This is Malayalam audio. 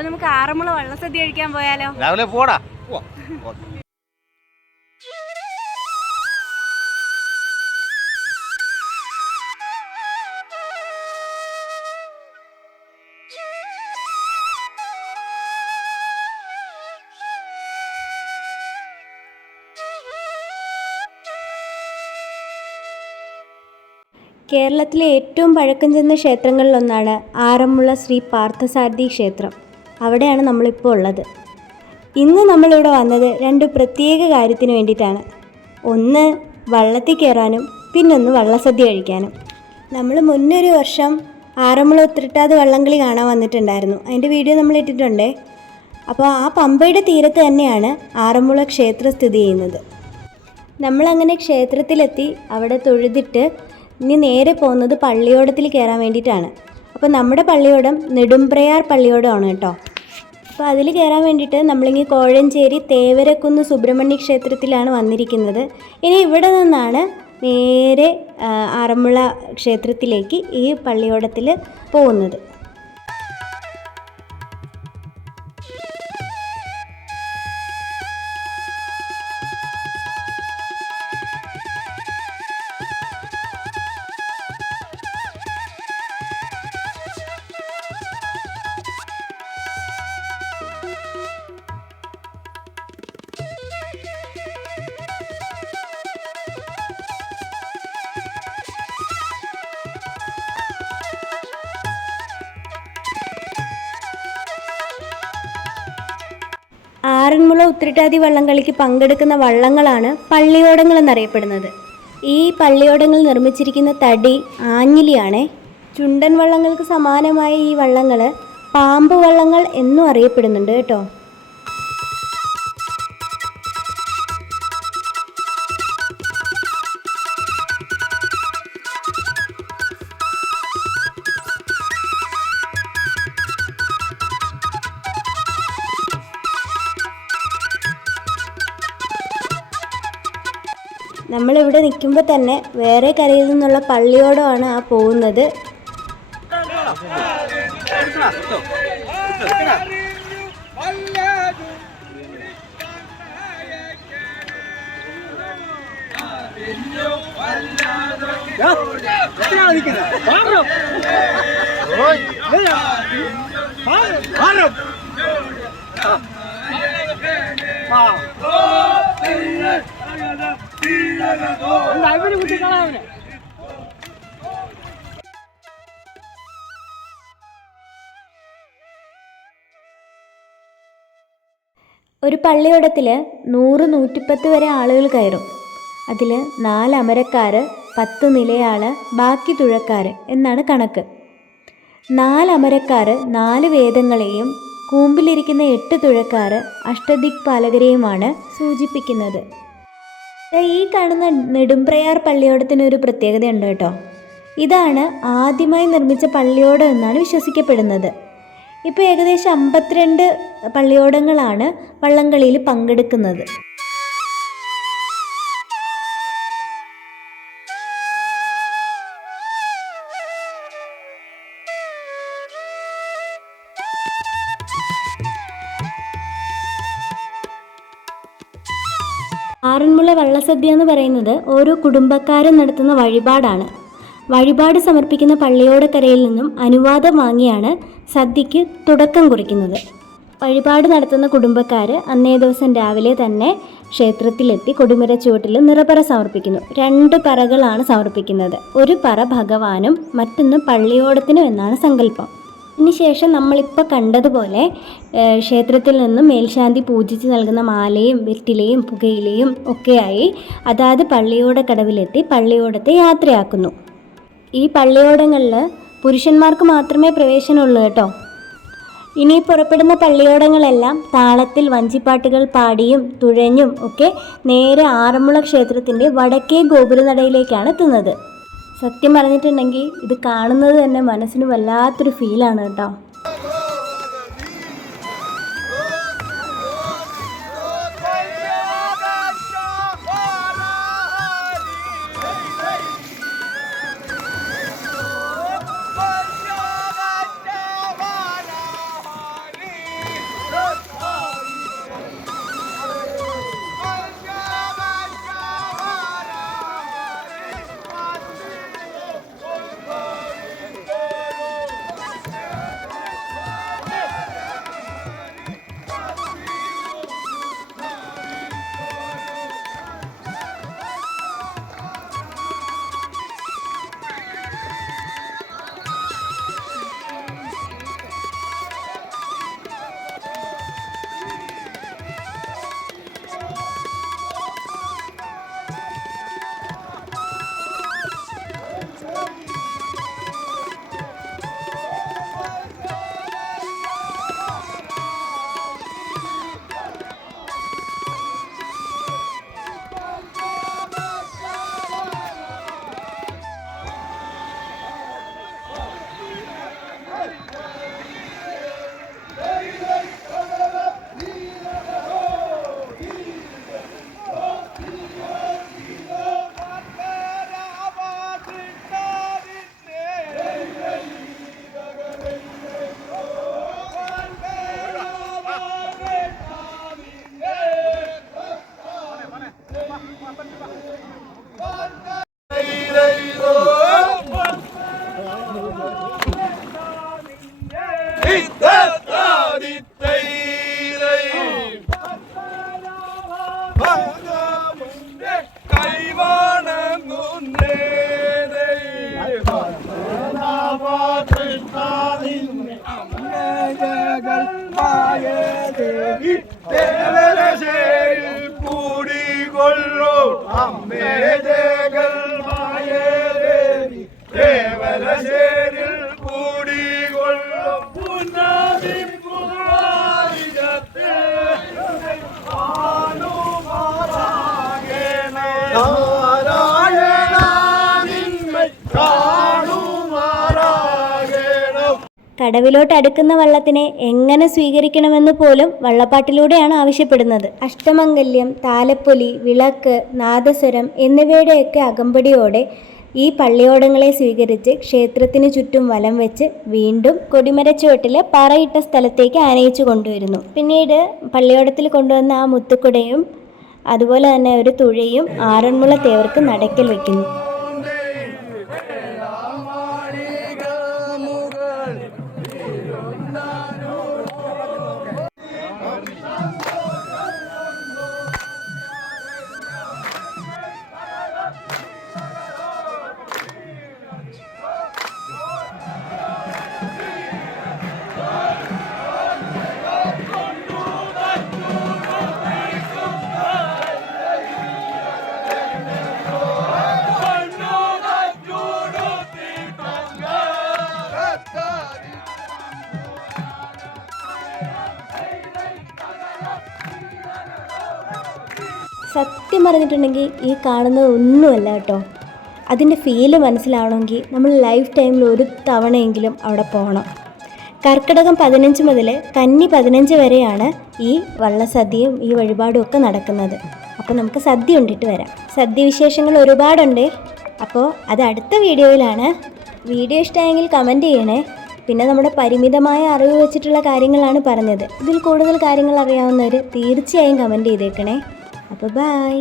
അപ്പൊ നമുക്ക് ആറന്മുള വള്ളസദ്യ കഴിക്കാൻ പോയാലോ? രാവിലെ പോടാ. കേരളത്തിലെ ഏറ്റവും പഴക്കം ചെന്ന ക്ഷേത്രങ്ങളിലൊന്നാണ് ആറന്മുള ശ്രീ പാർത്ഥസാരഥി ക്ഷേത്രം. അവിടെയാണ് നമ്മളിപ്പോൾ ഉള്ളത്. ഇന്ന് നമ്മളിവിടെ വന്നത് രണ്ട് പ്രത്യേക കാര്യത്തിന് വേണ്ടിയിട്ടാണ്. ഒന്ന് വള്ളത്തിൽ കയറാനും പിന്നൊന്ന് വള്ളസദ്യ കഴിക്കാനും. നമ്മൾ മുന്നൊരു വർഷം ആറന്മുള ഉത്രട്ടാത് വള്ളംകളി കാണാൻ വന്നിട്ടുണ്ടായിരുന്നു. അതിന്റെ വീഡിയോ നമ്മൾ ഇട്ടിട്ടുണ്ടേ? അപ്പോൾ ആ പമ്പയുടെ തീരത്ത് തന്നെയാണ് ആറന്മുള ക്ഷേത്രം സ്ഥിതി ചെയ്യുന്നത്. നമ്മളങ്ങനെ ക്ഷേത്രത്തിലെത്തി അവിടെ തൊഴുതിട്ട് ഇനി നേരെ പോകുന്നത് പള്ളിയോടത്തിൽ കയറാൻ വേണ്ടിയിട്ടാണ്. അപ്പോൾ നമ്മുടെ പള്ളിയോടം നെടുമ്പ്രയാർ പള്ളിയോടമാണ് കേട്ടോ. അപ്പോൾ അതിൽ കയറാൻ വേണ്ടിയിട്ട് നമ്മളിങ്ങനെ കോഴഞ്ചേരി തേവരക്കുന്ന് സുബ്രഹ്മണ്യ ക്ഷേത്രത്തിലാണ് വന്നിരിക്കുന്നത്. ഇനി ഇവിടെ നിന്നാണ് നേരെ ആറന്മുള ക്ഷേത്രത്തിലേക്ക് ഈ പള്ളിയോടത്തിൽ പോകുന്നത്. ആറന്മുള ഉത്രട്ടാതി വള്ളംകളിക്ക് പങ്കെടുക്കുന്ന വള്ളങ്ങളാണ് പള്ളിയോടങ്ങൾ എന്നറിയപ്പെടുന്നത് ഈ പള്ളിയോടങ്ങൾ നിർമ്മിച്ചിരിക്കുന്ന തടി ആഞ്ഞിലിയാണേ. ചുണ്ടൻ വള്ളങ്ങൾക്ക് സമാനമായ ഈ വള്ളങ്ങൾ പാമ്പ് വള്ളങ്ങൾ എന്നും അറിയപ്പെടുന്നുണ്ട് കേട്ടോ. നമ്മളിവിടെ നിൽക്കുമ്പോൾ തന്നെ വേറെ കരയിൽ നിന്നുള്ള പള്ളിയോടമാണ് ആ പോകുന്നത്. ഒരു പള്ളിയോടത്തിൽ നൂറ് നൂറ്റിപ്പത്ത് വരെ ആളുകൾ കയറും. അതിൽ നാല് അമരക്കാർ പത്ത് നിലയാൾ ബാക്കി തുഴക്കാർ എന്നാണ് കണക്ക്. നാല് അമരക്കാർ നാല് വേദങ്ങളെയും കൂമ്പിലിരിക്കുന്ന എട്ട് തുഴക്കാർ അഷ്ടദിക് പാലകരെയുമാണ് സൂചിപ്പിക്കുന്നത്. ഈ കാണുന്ന നെടുമ്പ്രയാർ പള്ളിയോടത്തിന് ഒരു പ്രത്യേകതയുണ്ട് കേട്ടോ. ഇതാണ് ആദ്യമായി നിർമ്മിച്ച പള്ളിയോടം എന്നാണ് വിശ്വസിക്കപ്പെടുന്നത്. ഇപ്പോൾ ഏകദേശം അമ്പത്തിരണ്ട് പള്ളിയോടങ്ങളാണ് വള്ളംകളിയിൽ പങ്കെടുക്കുന്നത്. ആറന്മുള വള്ളസദ്യ എന്ന് പറയുന്നത് ഓരോ കുടുംബക്കാരും നടത്തുന്ന വഴിപാടാണ്. വഴിപാട് സമർപ്പിക്കുന്ന പള്ളിയോടക്കരയിൽ നിന്നും അനുവാദം വാങ്ങിയാണ് സദ്യക്ക് തുടക്കം കുറിക്കുന്നത്. വഴിപാട് നടത്തുന്ന കുടുംബക്കാർ അന്നേ ദിവസം രാവിലെ തന്നെ ക്ഷേത്രത്തിലെത്തി കൊടിമര ചുവട്ടിൽ നിറപറ സമർപ്പിക്കുന്നു. രണ്ട് പറകളാണ് സമർപ്പിക്കുന്നത്. ഒരു പറ ഭഗവാനും മറ്റൊന്ന് പള്ളിയോടത്തിനും എന്നാണ് സങ്കല്പം. ഇതിനുശേഷം നമ്മളിപ്പോൾ കണ്ടതുപോലെ ക്ഷേത്രത്തിൽ നിന്നും മേൽശാന്തി പൂജിച്ച് നൽകുന്ന മാലയും വെറ്റിലയും പുകയിലയും ഒക്കെയായി അതാത് പള്ളിയോട കടവിലെത്തി പള്ളിയോടത്തെ യാത്രയാക്കുന്നു. ഈ പള്ളിയോടങ്ങളിൽ പുരുഷന്മാർക്ക് മാത്രമേ പ്രവേശനമുള്ളൂ കേട്ടോ. ഇനി പുറപ്പെടുന്ന പള്ളിയോടങ്ങളെല്ലാം താളത്തിൽ വഞ്ചിപ്പാട്ടുകൾ പാടിയും തുഴഞ്ഞും ഒക്കെ നേരെ ആറന്മുള ക്ഷേത്രത്തിന്റെ വടക്കേ ഗോപുരനടയിലേക്കാണ് എത്തുന്നത്. സത്യം പറഞ്ഞിട്ടുണ്ടെങ്കിൽ ഇത് കാണുന്നത് തന്നെ മനസ്സിന് വല്ലാത്തൊരു ഫീലാണ് കേട്ടോ. đây đây thôi. ദേവലശേരിൽ കൂടികൊള്ളു കടവിലോട്ട് അടുക്കുന്ന വള്ളത്തിനെ എങ്ങനെ സ്വീകരിക്കണമെന്ന് പോലും വള്ളപ്പാട്ടിലൂടെയാണ് ആവശ്യപ്പെടുന്നത്. അഷ്ടമംഗല്യം താലപ്പൊലി വിളക്ക് നാദസ്വരം എന്നിവയുടെയൊക്കെ അകമ്പടിയോടെ ഈ പള്ളിയോടങ്ങളെ സ്വീകരിച്ച് ക്ഷേത്രത്തിന് ചുറ്റും വലം വെച്ച് വീണ്ടും കൊടിമരച്ചുവട്ടിൽ പറയിട്ട സ്ഥലത്തേക്ക് ആനയിച്ചു കൊണ്ടുവരുന്നു. പിന്നീട് പള്ളിയോടത്തിൽ കൊണ്ടുവന്ന ആ മുത്തുക്കുടയും അതുപോലെ തന്നെ ഒരു തുഴയും ആറന്മുള തേവർക്ക് നടക്കൽ വെക്കുന്നു. സത്യം പറഞ്ഞിട്ടുണ്ടെങ്കിൽ ഈ കാണുന്നത് ഒന്നുമല്ല കേട്ടോ. അതിന്റെ ഫീൽ മനസ്സിലാവണമെങ്കിൽ നമ്മൾ ലൈഫ് ടൈമിൽ ഒരു തവണയെങ്കിലും അവിടെ പോകണം. കർക്കിടകം പതിനഞ്ച് മുതൽ കന്നി പതിനഞ്ച് വരെയാണ് ഈ വള്ളസദ്യയും ഈ വഴിപാടും ഒക്കെ നടക്കുന്നത്. അപ്പോൾ നമുക്ക് സദ്യ ഉണ്ടിട്ട് വരാം. സദ്യ വിശേഷങ്ങൾ ഒരുപാടുണ്ട്. അപ്പോൾ അത് അടുത്ത വീഡിയോയിലാണ് വീഡിയോ ഇഷ്ടമായെങ്കിൽ കമന്റ് ചെയ്യണേ. പിന്നെ നമ്മുടെ പരിമിതമായ അറിവ് വെച്ചിട്ടുള്ള കാര്യങ്ങളാണ് പറഞ്ഞത്. ഇതിൽ കൂടുതൽ കാര്യങ്ങൾ അറിയാവുന്നവർ തീർച്ചയായും കമന്റ് ചെയ്തേക്കണേ. അപ്പോൾ ബായ്